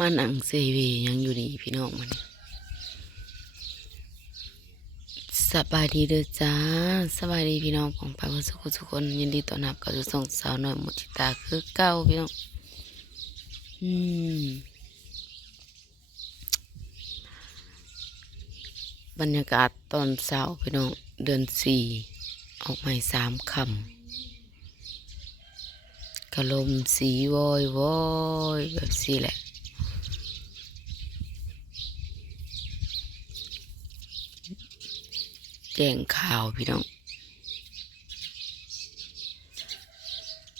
มาหนังเซเวียังอยู่ดีพี่น้องมันสบายดีเด้อจ้าสบายดีพี่น้องของปากสุขทุกคนยินดีต้อนรับเข้าสู่ส่องสาวน้อยมุทิตาคือเก้าพี่น้องอืมบรรยากาศตอนเช้าพี่น้องเดือนสี่ออกใหม่สามคำกระลมสีวอยวอยแบบสีแหละ แจ้งข่าวพี่น้อง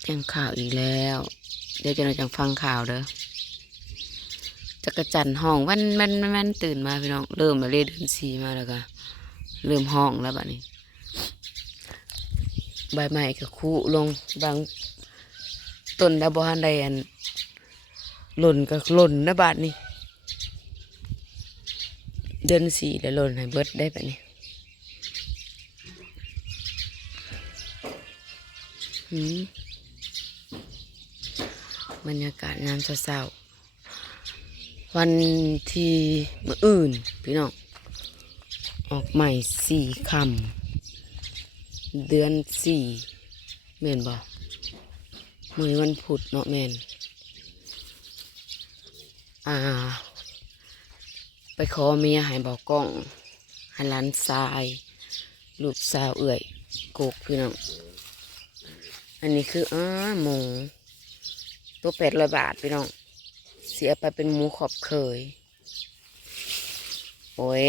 แจ้งข่าวอีกแล้ว เดี๋ยวจะเราจังฟังข่าวเด้อจักรจันห้องวันมันมันมันตื่นมาพี่น้องเริ่มมาเรียเดือนสีมาแล้วก็เริ่มห้องแล้วบัดนี้ใบใหม่ก็คุลงบางต้นดาบฮันไดอันหล่นก็หล่นนะบาทนี่เดือนสี่แล้วหล่นให้เบิดได้แบบนี้ บรรยากาศงามเศร้าวันที่มื่ออื่น พี่น้อง ออกใหม่สี่คำเดือนสี่เมนบอกมือวันผุดเนาะแมนอ่า ไปขอเมียให้บอกกล้องให้หล้านทราย ลูกสาวเอื่อยโกกพี่น้อง อันนี้คืออ้าหมู ตัวเป็ดร้อยบาทพี่น้อง เสียไปเป็นหมูขอบเคย โอ้ย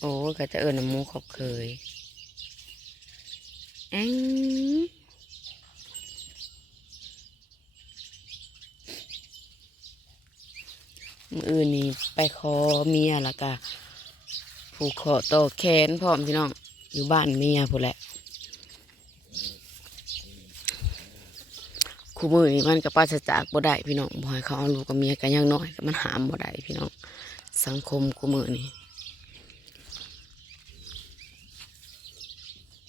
โอ้ก็จะเอิญน้ำหมูขอบเคยแองมืออื่นนี่ไปขอเมียแล้วก็ ผูกคอต่อแขนพร้อมพี่น้อง อยู่บ้านเมียพูนแหละคู่มือนี่มันก็ปราศจากบ่ได้พี่น้องบ่ให้เขาเอาลูกกับเมียกันยังน้อยมันหามบ่ได้พี่น้อง สังคมคู่มือนี่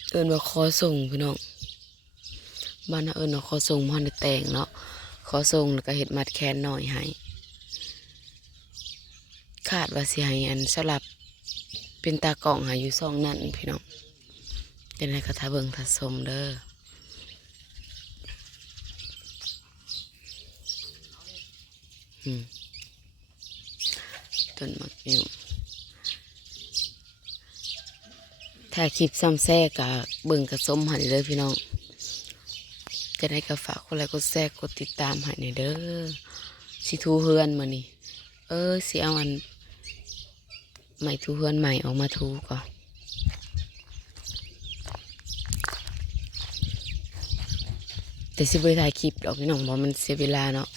เอิญว่าขอส่งพี่น้องบ้านเอิญว่าขอส่งพันแต่งเนาะขอส่งแล้วก็เห็ดมัดแขนหน่อยให้ขาดว่าสิให้อันสลับ เป็นตากล่องหาอยู่ซองนั่นพี่น้องเป็นไรก็ทาเบิงทาสมเด้ออืมต้นมะเอิวถ้าคลิปซ้ำแซ่กะเบิ่งกระสมหันเลยพี่น้อง จะได้กระฝากคนไลค์กดแซ่กดติดตามห้ในเด้อสิทูเฮือนมานี่ เออสิเอาอัน ใหม่ทูเฮือนใหม่ออกมาทูก่อนแต่สิบไปถ่ายคลิปดอกพี่น้องเพราะมันเสียเวลาเนาะ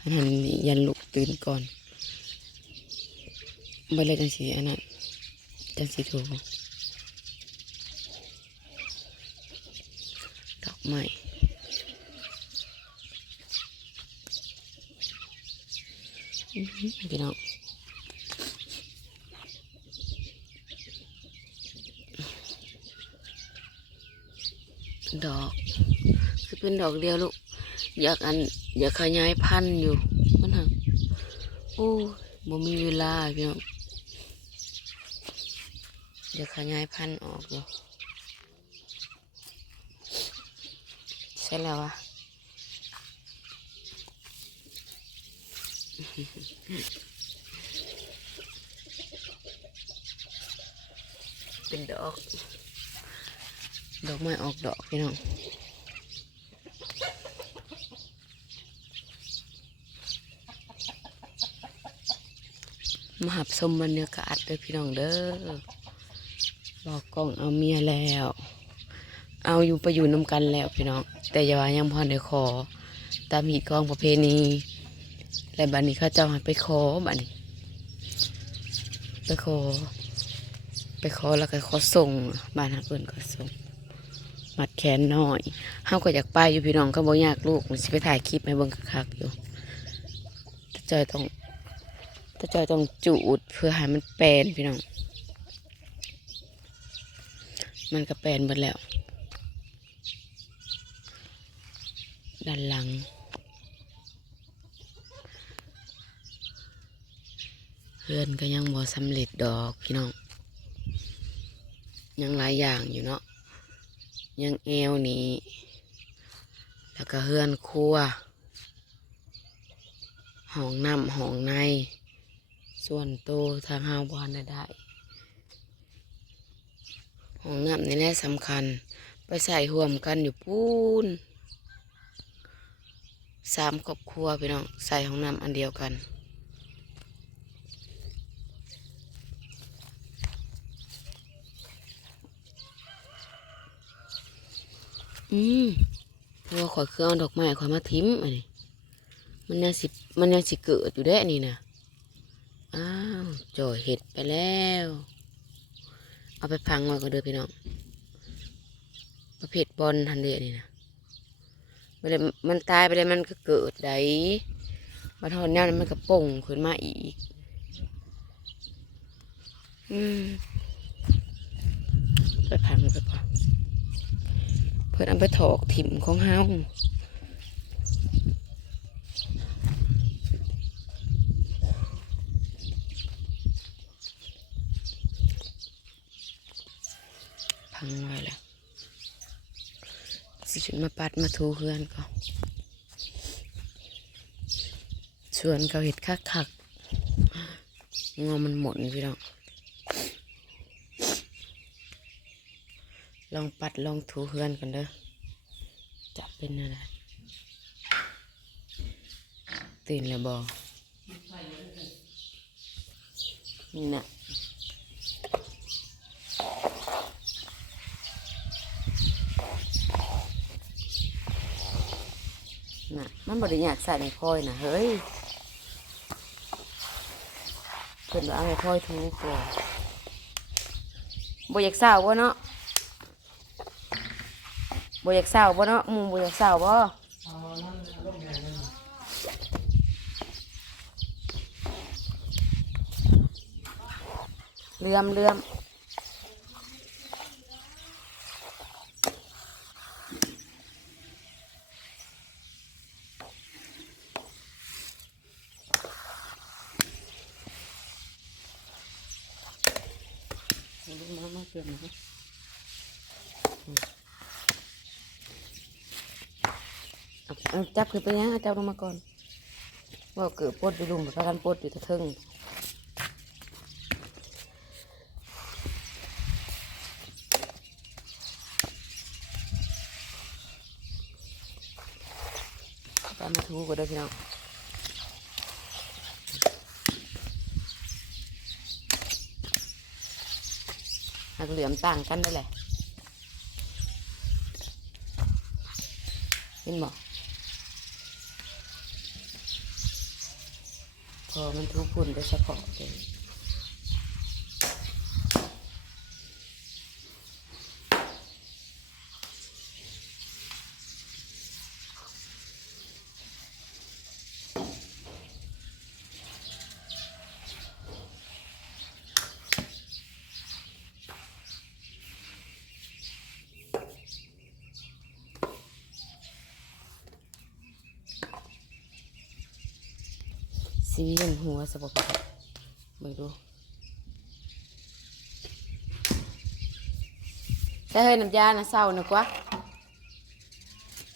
อันนั้นยันลุกตื่นก่อนบ่เลยจังสีอันนั้นจังสีทูดอกไม้พี่น้อง ดอกคือเป็นดอกเดียวลูกอยากอัน อยากขยายพันธุ์อยู่มันหักโอ้บ่มีเวลาพี่น้องอยากขยายพันธุ์ออกอยู่ใช่แล้ววะเป็นดอก ดอกไม้ออกดอกพี่น้องมาหับชมบรรยากาศเด้อพี่น้องเด้อบอกกล้องเอาเมียแล้ว เอาอยู่ไปอยู่น้ำกันแล้วพี่น้อง แต่อย่าว่ายังพอได้ขอ ตามหีดกองประเพณีและบัดนี้ข้าเจ้าไปขอบัดนี้ ไปขอ ไปขอแล้วก็ขอส่งบ้านฮักเอินก็ส่ง มัดแขนหน่อยเฮาก็อยากไปอยู่พี่น้องก็บ่อยากลูกมันสิไปถ่ายคลิปให้เบิ่งคักๆอยู่ต่จอยต้องต่จอยต้องจูดเพื่อให้มันแปลนพี่น้อง มันก็แปนหมดแล้ว ด้านหลังเพื่อนก็ยังบ่สำเร็จดอกพี่น้อง ยังหลายอย่างอยู่เนาะ ยังแอวนี้ แล้วก็เฮือนครัวห้องน้ำห้องใน ส่วนโตวทางเฮาบานได้ห้องน้ำนี่แหละสำคัญ ไปใส่ห่วมกันอยู่ปูนสามครอบครัวพี่น้องใส่ห้องน้ำอันเดียวกัน อืมเพราะว่าข่อยเคื่อเอาดอกไม้ข่อยมาทิ้มอันนี้มันยังสิมันยังสิเกิดอยู่ได้นี่นะอ้าวจ่อยเห็ดไปแล้ว เอาไปพังไว้ก็เด้อพี่น้องประเภทบอลทันเดะนี่นะมันเลยมันตายไปเลยมันก็เกิดได้มาทอนแนวนั้นมันก็ป่งขึ้นมาอีก อืมไปพังไปก่อน พื่อนเอาไปถอกถิ่มของเฮาพังไว้แล้วสิชุดมาปัดมาทูเพื่อนก็ชวนเขาเห็ดคักคักๆงอมันหมดพี่น้อง ลองปัดลองทูเพื่อนกันเด้อจะเป็นอะไรตื่นแล้วบอนี่นะน่ะ มันบริญากใส่ไม่พลอยนะเฮ้ยเพิ่นว่าเอาไม่พลอยทูก่อนบ่อยากเศร้าบ่เนาะ บ่อยากเศร้าบ่เนาะหมูบ่อยากเศร้าบ่เลื่อมเลื่อมลูกมามาเกินนะเอา เอาจับขึ้นไปยังจับลงมาก่อนว่าเกิดปดอยู่ลุมประกันปดอยู่ตะเทิงตามมาทูก็ได้พี่น้องหักเหลี่ยมต่างกันได้แหละเห็นบอก อมันทุพุ่นไปเฉพาะเลย สีเวียนหัวสะบกเบิ่งดูแค่เฮ้ยน้ำยานะเศร้านะกว่า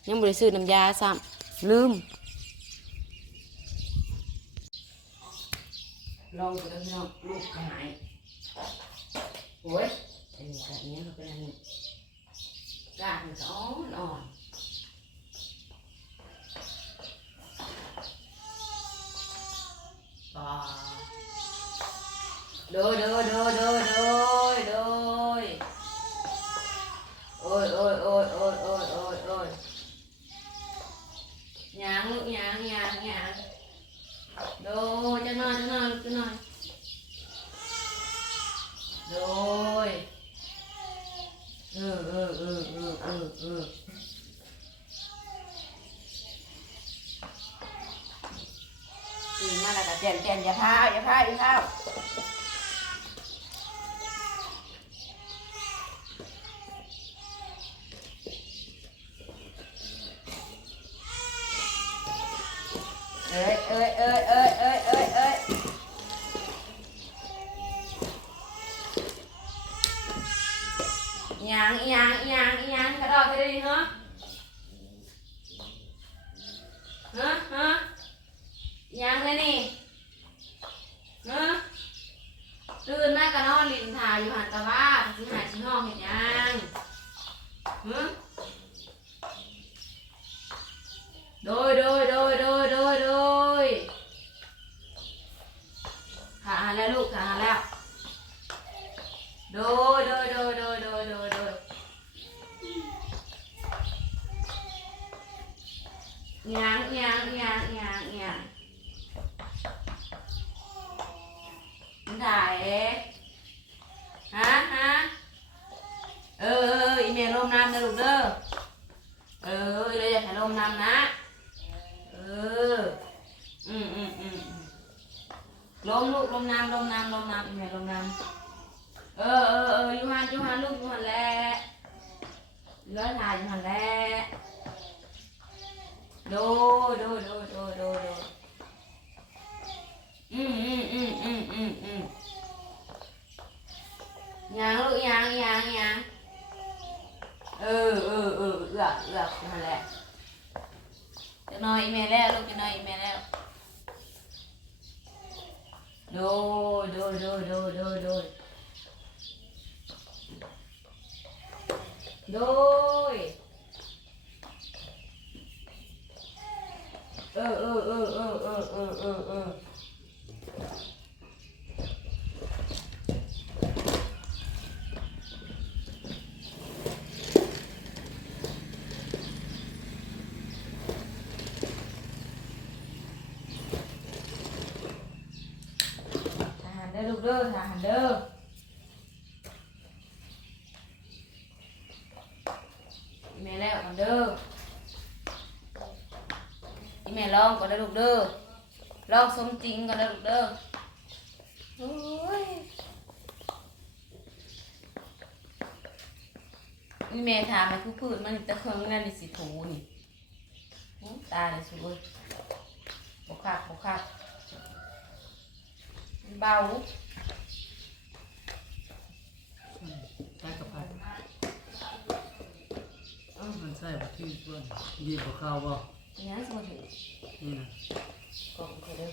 ยังบริซื้อน้ำยาซ้ำลืมลองดูแล้วพี่น้องลูกหายโอ้ยอันนี้ก็อันนี้ก็เป็นอันนี้กาดมันก็อ่อนอ่อนป่า โดยโดยโดยโดยโดยโดยโอ้ยโอ้ยโอ้ยโอ้ยโอ้ยโอ้ยโอ้ยยางลูกยางยางยางโดยจะนอนจะนอนจะนอนโดยเออเออเออเออเออเออตื่นมาแล้วก็เจนเจนอย่าพาอย่าพาอย่าพา เอ้ยเอ้ยเอ้ยเอ้ยเอ้ยเอ้ยเอ้ยอิหยังอิหยังอิหยังอิหยัง กระดอกจะเหรอฮะฮะยังเลยนี่ฮะตื่นมาก็นอนลินทาอยู่หันตะว่าสิหายสิห้องเห็นยังฮะโดยโดยโดยโดยโดยโดยขาหันแล้วลูกขาหันแล้วโดยโดยโดยโดยโดย nhàng nhàng nhàng nhàng nhàng. Đại Hả hả? Ừ ừ ừ Mẹ lôm nam đây được đó Ừ, ừ Đây là phải lôm nam nè ừ. ừ. Ừ ừ ừ Lôm lúc lôm nam lôm nam lôm nam Mẹ lôm nam Ừ ừ ừ Yuhan Yuhan lúc Yuhan lẹ. Lớn hài Yuhan lẹ. โดโดโดโดโดโดอืมอืมอืมอืมอืมอืมยังลูกยังยังยังเออเออเออเอือกเอือกยูฮันแหละจะนอนอีเมลแล้วลูกจะนอนอีเมลแล้วโดโดโดโดโดโดโดย เออเออเออเออเออเออเออเออทหารเด้อลูกเด้อทหารเด้ออีเมลแล้วกันเด้อ อีเมลลองก่อนนะลูกเด้อลองสมจริงก่อนนะลูกเด้อโอ้ยอีเมลถามมันคือพืชมันตะเคิงนั่นนี่สิถูนี่ตาเลยสวยบกคักบกคักเบาใช้กับผัดมันใส่ที่ส่วนดีกว่าข้าวบ่ อย่างนี้นสมมตินี่นะกล่องเขาเด้อ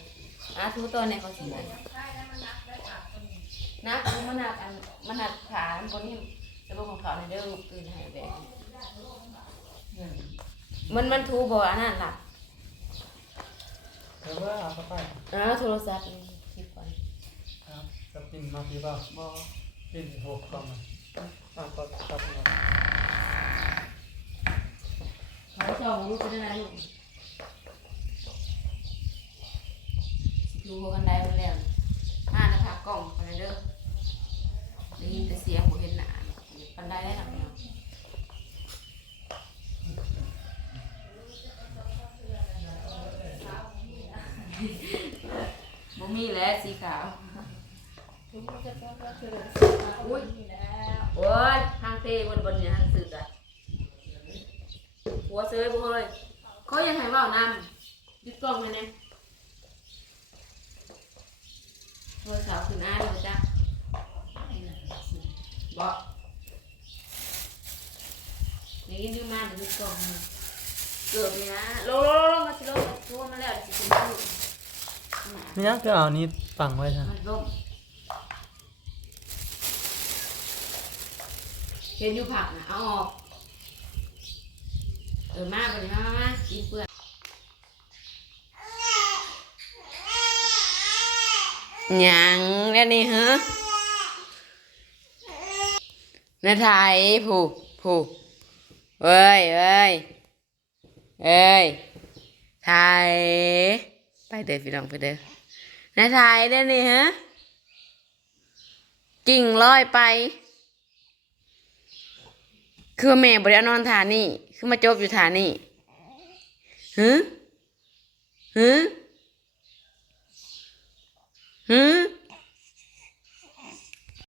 อะทุกตัวเนี่ยเขาสิไหนนักมันหนักอันมันหนักขาอันบนนี้จะบอกของเขาในเด้ออื่นให้แบกมันมันทูบ่อันนั้นหลับเดี๋ยวว่าเอาเข้าไปอ่าโทรศัพท์นี่คลิปก่อนครับจะปิ่นมาพี่บ่าบ่ปิ่นหกกล่องนะอะก็ครับมา เขาจองลูกเป็นอะไรลูกดูกันได้บ่แล้วอ่านะพักกล่องกันเด้อได้ยินแต่เสียงบ่เห็นหน้าปันได้ได้หรอกเนาะบ่มีแล้วสีขาวอุ้ยโอ้ยทางเตบนบนเนี่ยทางสื่ออะ หัวเซยบ่เลยเขายังให้เว่านำยึดกล้องเลยนะโทรศัพท์ขึ้นอ้ายเลยจ้ะบ่นี่ยินดีมากเลยยึดกล้องนี่เกือบเลยนะลงลงลงมาสิลงมาทัวมาแล้วสิขึ้นมาลูกไม่ยังก็เอานี้ฝังไว้ซะมันร่มเห็นอยู่ผักนะเอาออกเออมาไปมามากินเปลือกยังแล้วนี่ฮะนาไทยผู้ผู้เอ้ยเอ้ยเอ้ยไทยไปเด้อพี่น้องไปเด้อนายทยได้นี่ฮะกิ่งลอยไป คือแม่บริอนอนฐานี่ คือมาจบอยู่ฐานนี่ฮึฮึฮึ